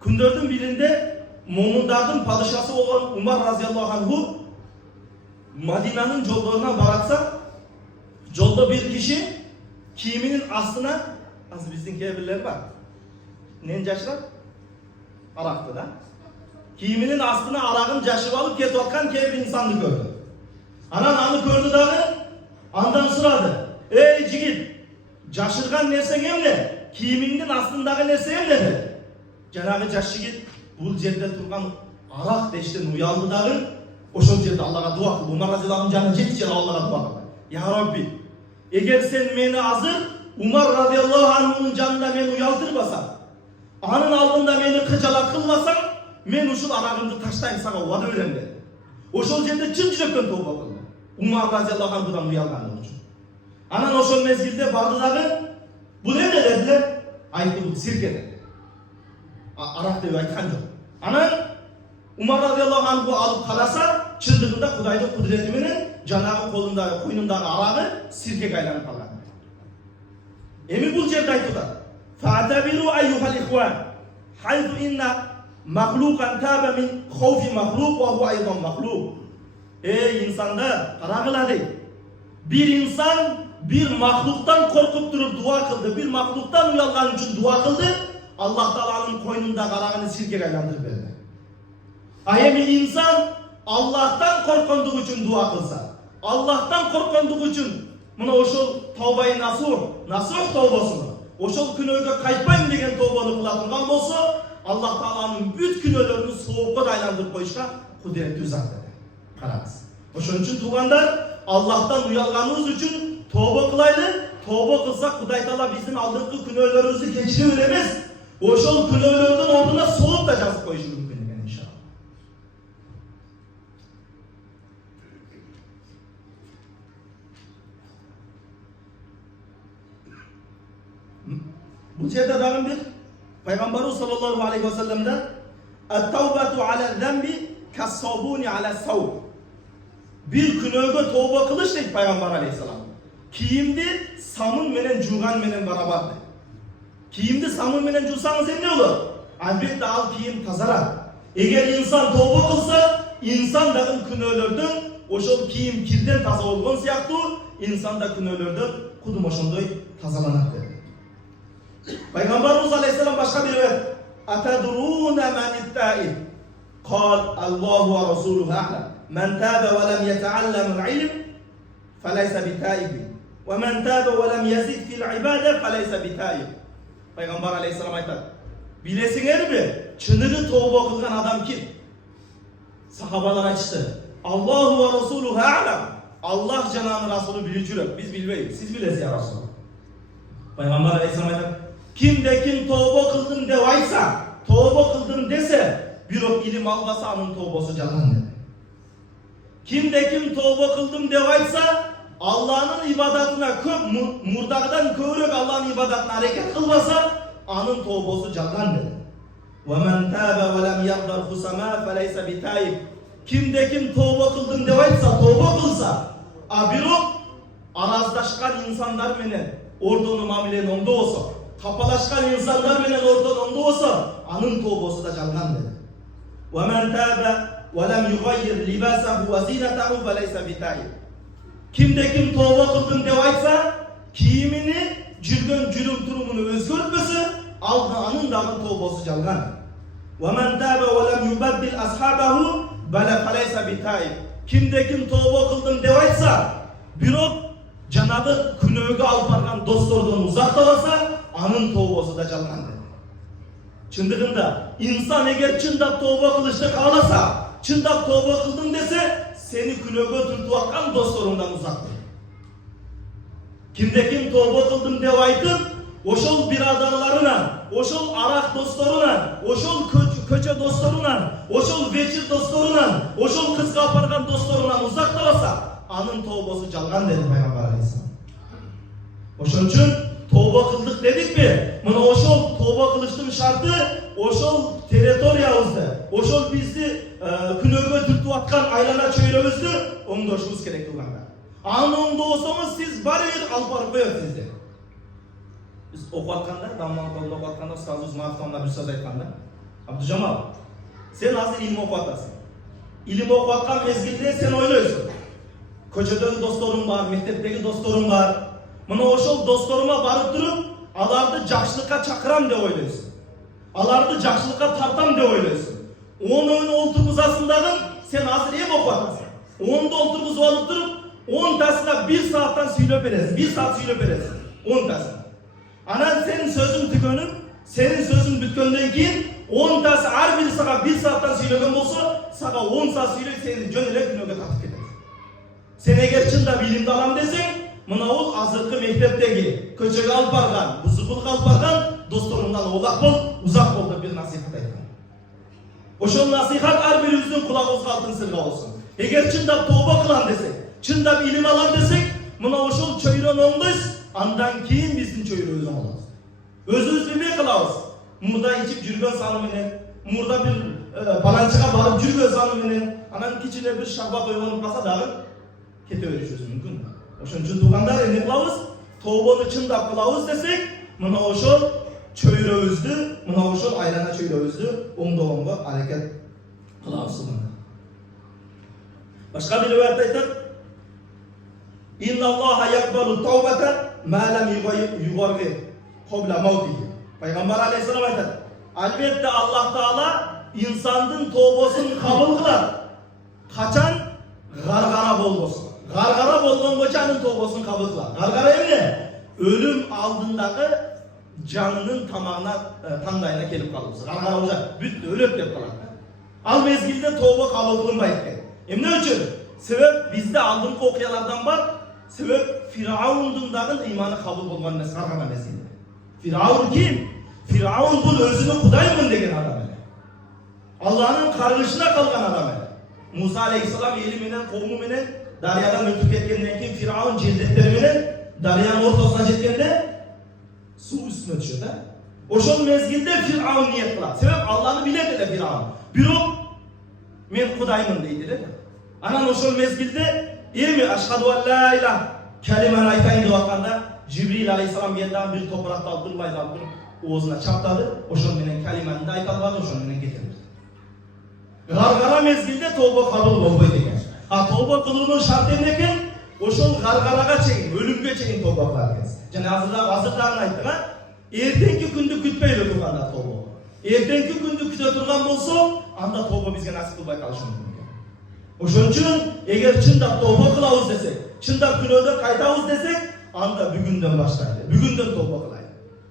Күндөрдүн биринде момундардын падышасы болгон Умар разыяллаху анху Madina'nın жолдоруна баратса, жолдо bir kişi kiyiminin астына, az биздин кээ бар. Нени жашырат? Аракты да. Kiyiminin астына арагын жашып алып кетип аткан кээ бир инсанды көрдү. Анан аны көрдү дагы, андан сурады. Ey жигит, жашырган нерсең эмне? Кийимиңдин астындагы нерсе эмне dedi. Жанагы жаш жигит бул жерде турган арак дештен уялды дагы, ошол жерде Аллага дуа кылды. Умар разыяллаху анху жанына жетчи жана Аллага дуа кылды. Я Rabbi, эгер сен мени азыр Умар разыяллаху анхунун жанында мени уялтырбасаң, анын алдында мени кыжалат кылбасаң, мен ушул арагымды таштайм, сага убада берем dedi. Ошол жерде чын жүрөктөн тооба кылды. Умар разыяллаху анхудан уялгандыгы үчүн. Анан ошол мезгилде барды дагы, бул эмне дедилер? Айтты, бул сирке dedi. Арак деп айткан жок. Анан Умар разыяллаху анху алып караса, чындыгында Кудайдын кудурети менен жанагы колундагы, койнундагы арагы сиркеге айланып калган. Эми бул жерде айтып атат. Фатабиру айюхал ихван, хайфу инна махлукан таба мин хауфи махлук ва ху айдан махлук. Ey insanlar, карагыла дейт. Bir insan bir mahluktan korkup durup dua kıldı, bir mahluktan uyalgan için dua kıldı. Allah Teala'nın koynunda aragını sirkege aylandırıp verdi. Ayemi insan Allah'tan korkandığı için dua kılsa, Allah'tan korkandığı için mına oşol tavbayı nasuh tavbasını, oşol künöge kaytpayım degen tavbanı kılatırgan bolsa, Allah Teala'nın büt künölerini soğukka aylandırıp koyuşka kudretli uzak dedi. Karağız. Oşun için tuğanlar, Allah'tan uyalganımız için tövbe kılaylı. Tövbe kılsak Kuday Taala bizim aldığımız günahlarımızı keçiriveremez. Oşol günahlardan orduna soğuk da жазып koyuş mümkün inşallah. Bu yerde dağın bir Peygamberimiz sallallahu aleyhi ve sellem'den "Et-tevbetu ala-z-zembi kas-sabuni ala-s-savb." Bir günöge tövbe kılış deyip Peygamber aleyhisselam. Kiyimdi samın menen juğan menen barabardı. Kiyimdi samın menen juğsanız ne olur? Elbette al kiyim tazara. Eğer insan tövbe kılsa, insan da günölerden oşol kiyim kirden taza olgan siyahtı, insan da günölerden kudum oşondoy tazalanak dedi. Peygamberimiz aleyhisselam başka bir ayet. "Atadruna men itta'ib?" Kal Allahu ve Resuluhu a'lam. Men tabe ve lem yeta'allamul ilm feleyse bitâib. Ve men tabe ve lem yazid fil ibade feleyse bitâib. Peygamber aleyhisselam aytar. Bilesinger mi? Çınırı tövbe kılgan adam kim? Sahabalar açtı. Allahu ve Resuluhu a'lam. Allah Cenab-ı Resulü bilir. Biz bilmeyiz. Siz bilesiz ya Resulullah. Peygamber aleyhisselam aytar. Kimde kim tövbe kıldım devaysa, tövbe kıldım dese, bir o ilim almasa anın tövbesi yalan dedi. Kimde kim tövbe kıldım devaysa, Allah'ın ibadetine köp murdağdan körük Allah'ın ibadetine hareket kılmasa, anın tövbesi yalan dedi. وَمَنْ تَابَ وَلَمْ يَقْدَرْ خُسَمَا فَلَيْسَ بِتَائِبٍ. Kimde kim tövbe kıldım devaysa, tövbe kılsa, bir o arazdaşkan insanlar menen ordunu mamilen onda olsa, kapalaşkan insanlar menen ortadan onda olsa, anın tövbesi da yalan dedi. وَمَنْ تَابَ وَلَمْ يُغَيِّرْ لِبَاسَهُ وَزِينَتَهُ فَلَيْسَ بِتَائِبٍ. Kimde kim tövbe kıldım devaysa, kiyimini, жүргөн жүрüm turumunu özgürtmesi, anın dağın tövbesi yalan. وَمَنْ تَابَ وَلَمْ يُبَدِّلْ أَصْحَابَهُ فَلَيْسَ بِتَائِبٍ. Kimde kim tövbe kıldım devaysa, bir o Cenabı günöge alıp bargan dostlardan uzak kalasa, anın tövbesi da yalan dedi. Çındığında insan eğer çındap tövbe kılışta kalasa, çındap tövbe kıldım dese, seni günöge türtü akkan dostlarından uzak dur. Kimde kim tövbe kıldım dev aytıp, oşol biradarlarına, oşol arak dostlarına, oşol köçe dostlarına, oşol veçir dostlarına, oşol kızga apargan dostlarından uzak kalasa, anın tövbesi yalan dedi Peygamber aleyhisselam. Oşun için tövbe kıldık dedik mi? Mına oşol tövbe kılıştın şartı, oşol teritoriyamızda, oşol bizi günöge türtü atkan aylana çöyremizdi, onu doşumuz gerek kılganda. Anında olsanız siz bari alıp barıp koyuyor sizde. Biz oku atkanda, damlan kolunda oku atkanda, ustazımız Mahfutan'da bir söz aytkanda, Abdüjamal, sen hazır ilim okup atasın. İlim okup atkan mezgilde sen oynuyorsun. Köçedeki dostlarım var, mektepteki dostlarım var. Mına oşol dostlarıma barıp durup, alardı jakşılıkka çakıram de oynuyorsun. Alardı jakşılıkka tartam de oynuyorsun. Onu olturguzasındagın sen hazır em okup atasın. Onu da olturguzu alıp durup, 10 tasına 1 saatten söylep veresin. 1 saat söylep veresin. 10 tasına. Anan senin sözün tükönüp, senin sözün bütkönden keyin 10 tası her biri sana 1 saatten söylegen bolsa, sana 10 saat söyleyip seni jönele günöge tatıp keler. Sen eğer çında bilimde alam desen, mına ol azırkı mektepteki, köçege alıp bargan, buzukuluk alıp bargan, dostlarından oğlak bol, uzak bol da bir nasihat aytkan. Oşol nasihat her birimizin kulağımızga altın sırga olsun. Eğer çında tövbe kılan desek, çında ilim alan desek, mına oşol çöyren oğluyuz, andan keyin bizdin çöyre özüm olabız. Özümüz bilmeye kılabız. Murda içip jürgen sanımenen, murda bir balançıga barıp jürgen sanımenen, anan kiçine bir şarbat oylanıp kasa dağın, kete öyrüşüyorsun mümkün. Oşun üçün tuğandar ne kılabız? Tövbeni çındap kılabız desek, mına oşol çöyre özdü, mına oşol aylana çöyre özdü, oңda oңga hareket kılabız. Başka bir rivayet aytar. İnna Allaha yakbalu tawbata ma lam yugargir qabla mawtihi. Peygamber Aleyhisselam aytar. Albatta Allah Taala insandın tövbesini kabul kılar. Kaçan gargara bolmasın. Gargara bolgan koçanın tövbesini kabul kılar. Gargara emne? Ölüm aldındaki canının tamağına tandayına kelip kalıpsın. Gargara olacak. Büttü ölüp dep kalar. Al mezgilde tövbe kabul kılınmaydı. Emne üçün? Sebep bizde aldığımız okuyalardan var. Sebep Firavun'un dağın imanı kabul olmanın gargara mezgilde. Firavun kim? Firavun bu özünü Kudayımın degen adam ele. Allah'ın kargışına kalkan adam ele. Musa Aleyhisselam eliminen, kovmuminen, daryadan ötüp ketkenden keyin Firavun cildetleriminen, daryanın ortasına jetkende su üstüne düşüyor da. Oşol mezgilde Firavun niyet kılar. Sebep Allah'ını biledi de Firavun. Biro men Kudayımın deydiler. Anan oşol mezgilde emi aşhadu en la ilah kelimen aytayın diye bakanda Cibril Aleyhisselam yeniden bir toprakta aldırmaydı aldırıp oğuzuna çaptadı. Oşol menen kelimeni de aytalmadı, oşol menen getirdi. Gargara mezgilde tövbe kabul olmaydı eken. Ha tövbe kılının şartı neken? Oşol gargaraga çekin, ölümge çekin tövbe kılar ekens. Yani hazırlarını ayttık ha. Ertenki kündü kütmeyle oturganda tövbe. Ertenki kündü küte oturgan bolsa, anda tövbe bizge nasip kılbay kalışın mümkün. Oşon üçün eğer çındap tövbe kılabız desek, çındap günöde kaytabız desek, anda bugünden başlaydı. Bugünden tövbe kılay.